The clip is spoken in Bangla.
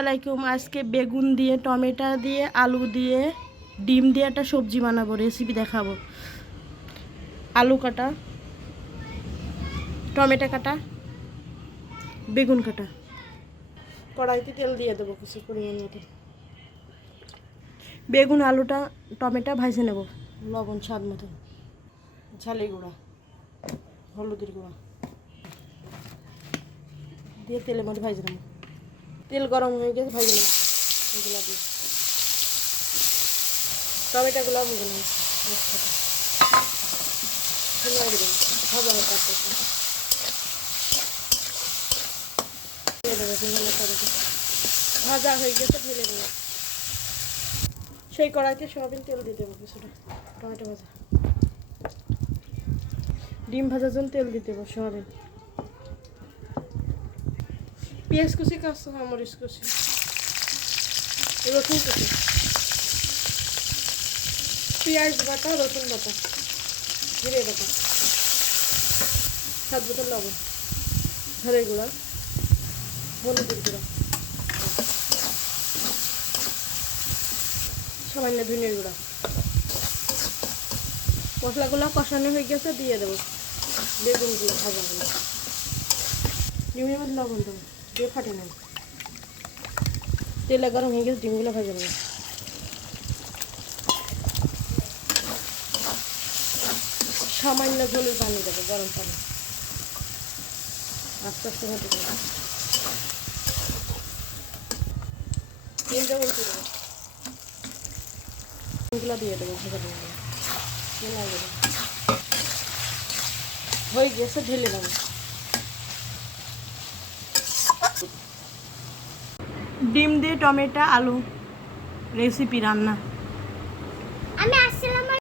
আলাইকুম। আজকে বেগুন দিয়ে, টমেটো দিয়ে, আলু দিয়ে, ডিম দিয়ে একটা সবজি বানাবো, রেসিপি দেখাবো। আলু কাটা, টমেটো কাটা, বেগুন কাটা। কড়াইতে তেল দিয়ে দেবো কিছু পরিমাণ মতো। বেগুন, আলুটা, টমেটো ভাজে নেব, লবণ স্বাদ মতো, ঝালের গুঁড়া, হলুদের গুঁড়া দিয়ে তেলের মধ্যে ভাজে নেব। তেল গরম হয়ে গেছে, ভাজে নেব এগুলো দিয়ে। টমেটোগুলো ভেজে নেব একসাথে, ভাজা হয়ে গেছে, ঢেলে দেবো। সেই কড়াইতে সয়াবিন তেল দিয়ে দেবো কিছুটা, টমেটো ভাজা, ডিম ভাজার জন্য তেল দিতে দেবো, সয়াবিন, পেঁয়াজ কুচি, কাঁচামরিচ কুচি, রসুন কুচি, পেঁয়াজ বাটা, রসুন বাটা, জিরে বাটা, স্বাদ মতো লবণ, ঝালের গুঁড়া, হলুদের গুঁড়া, সামান্য ধনের গুঁড়া। মশলাগুলো কষানো হয়ে গেছে, দিয়ে দেবো বেগুনগুলো ভাজাগুলো, ডিমের মধ্যে লবণ দেবো, দিয়ে ফাটে নেব। তেলে গরম হয়ে গেছে, ডিমগুলো ভেজে নেব। সামান্য ঝোলের পানি দেবো, গরম পানি, আস্তে আস্তে ভাতে দেবো। ডিমটা উল্টে দেবো, ডিমগুলো দিয়ে দেবো, ভেজে নেব, হয়ে গেছে, ঢেলে দেবো। ডিম দিয়ে টমেটো আলু রেসিপি রান্না। আমি আসসালামু